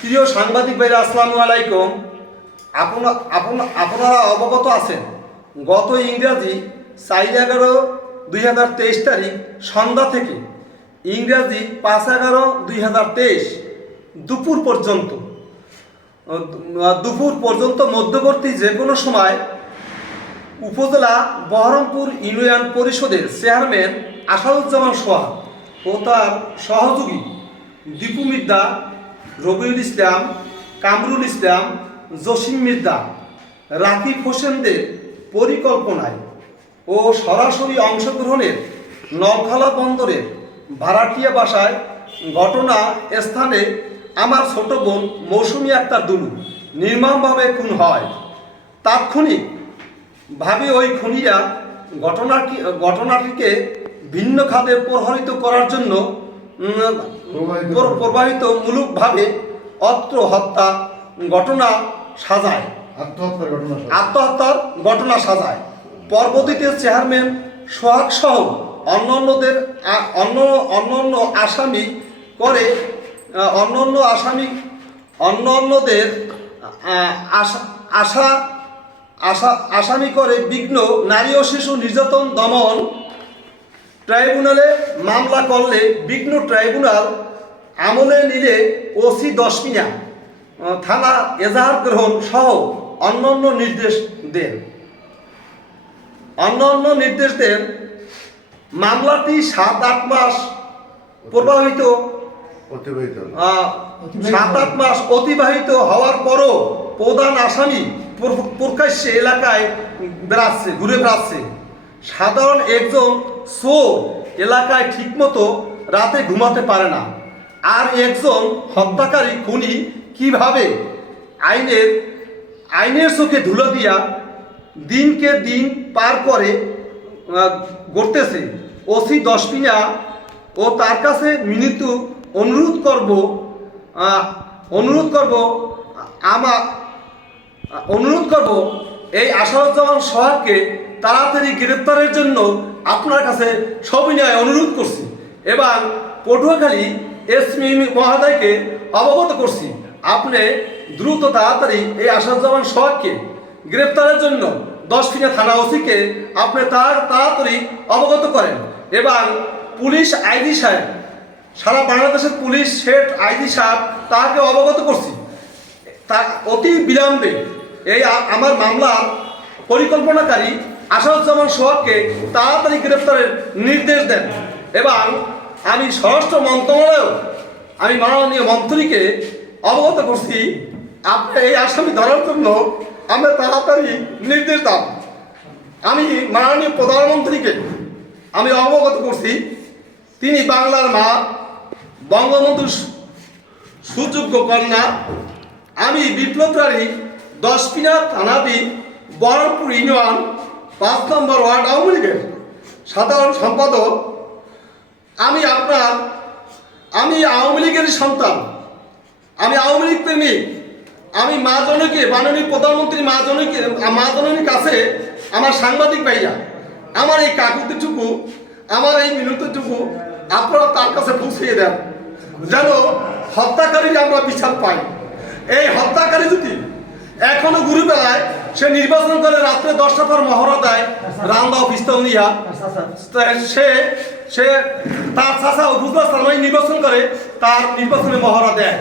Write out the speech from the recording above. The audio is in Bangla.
প্রিয় সাংবাদিক ভাইরা, আসসালামু আলাইকুম। আপনা আপনা- আপনারা অবগত আছেন, গত ইংরাজি চার এগারো দুই হাজার তেইশ তারিখ সন্ধ্যা থেকে ইংরাজি পাঁচ এগারো দুই হাজার তেইশ দুপুর পর্যন্ত দুপুর পর্যন্ত মধ্যবর্তী যে কোনো সময় উপজেলা বহরমপুর ইউনিয়ন পরিষদের চেয়ারম্যান আসাদুজ্জামান সোহাগ ও তার সহযোগী দীপু মির্দা রবিউল ইসলাম, কামরুল ইসলাম, জসিম মির্দা রাকিব হোসেনদের পরিকল্পনায় ও সরাসরি অংশগ্রহণের নলখালা বন্দরের ভাড়াটিয়া বাসায় ঘটনা স্থানে আমার ছোট বোন মৌসুমী আক্তার দুলু নির্মমভাবে খুন হয়। তাৎক্ষণিক ভাবে ওই খুনিরা ঘটনাটি, ঘটনাটিকে ভিন্ন খাতে প্রভাবিত করার জন্য প্রবাহিত প্র- প্রবাহিত মূলকভাবে অত্র হত্যা ঘটনা সাজায়। আত্মহত্যার ঘটনা সাজায়। পরবর্তীতে চেয়ারম্যান সোহাগ সহ অন্যান্যদের অন্য অন্যান্য আসামি করে অন্যান্য আসামি অন্যান্যদের আশা আশা আসামি করে বিঘ্ন নারী ও শিশু নির্যাতন দমন ট্রাইব্যুনালে মামলা করলে বিঘ্ন ট্রাইব্যুনাল আমলে নিলে ওসি দশমিনা আহ, থানা এজাহার গ্রহণ সহ অন্যান্য নির্দেশ দেন। অন্যান্য নির্দেশ দেন মামলাটি সাত আট মাস প্রবাহিত অতিবাহিত সাত আট মাস অতিবাহিত হওয়ার পরও প্রধান আসামি প্রকাশ্যে এলাকায় বেড়াচ্ছে ঘুরে বেড়াচ্ছে। সাধারণ একজন চোর এলাকায় ঠিকমতো রাতে ঘুমাতে পারে না। আর একজন হত্যাকারী খুনি কীভাবে আইনের আইনের চোখে ধুলো দিয়া দিনকে দিন পার করে গড়তেছে। ওসি দশমিনা ও তার কাছে মিনিত অনুরোধ করব অনুরোধ করব আমার অনুরোধ করব এই আসাদুজ্জামান সোহাগকে তাড়াতাড়ি গ্রেপ্তারের জন্য আপনার কাছে সবিনয় অনুরোধ করছি এবং পটুয়াখালী এসমি মহাদয়কে অবগত করছি। আপনি দ্রুত তাড়াতাড়ি এই আসাদুজ্জামান সোহাগকে গ্রেপ্তারের জন্য দশফিনা থানা ওসিকে আপনি তার তাড়াতাড়ি অবগত করেন এবং পুলিশ আইডি সাহেব, সারা বাংলাদেশের পুলিশ হেড আইডি সাহেব তাকে অবগত করছি। তা অতি বিলম্বে এই আমার মামলার পরিকল্পনাকারী আসাদুজ্জামান সোহাগকে তাড়াতাড়ি গ্রেপ্তারের নির্দেশ দেন। এবং আমি স্বরাষ্ট্র মন্ত্রণালয়েও আমি মাননীয় মন্ত্রীকে অবগত করছি আপনি এই আসামি ধরার জন্য আমরা তাড়াতাড়ি নির্দেশ দাম আমি মাননীয় প্রধানমন্ত্রীকে আমি অবগত করছি, তিনি বাংলার মা, বঙ্গবন্ধু সুযোগ্য কন্যা। আমি বিপ্লবকারী দশপিনা থানাদি বহরমপুর ইউনিয়ন পাঁচ নম্বর ওয়ার্ড আওয়ামী লীগের সাধারণ সম্পাদক, আমি আপনার, আমি আওয়ামী লীগের সন্তান, আমি আওয়ামী লীগ প্রেমিক, আমি মা জনকে, মাননীয় প্রধানমন্ত্রী মা জনকে, মা জননীর কাছে আমার সাংবাদিক ভাইয়া, আমার এই কাকুতিটুকু, আমার এই মিনতিটুকু, আপনারা তার কাছে পৌঁছিয়ে দেন, যেন হত্যাকারীর আমরা বিচার পাই। এই হত্যাকারী যদি এখনও গুরু বেলায় সে নির্বাচন করে রাত্রে দশটা পর মহড়া দেয় রামদা পিস্তল নিয়া সে সে তার চাষা উপজেলা নির্বাচন করে, তার নির্বাচনে মহড়া দেয়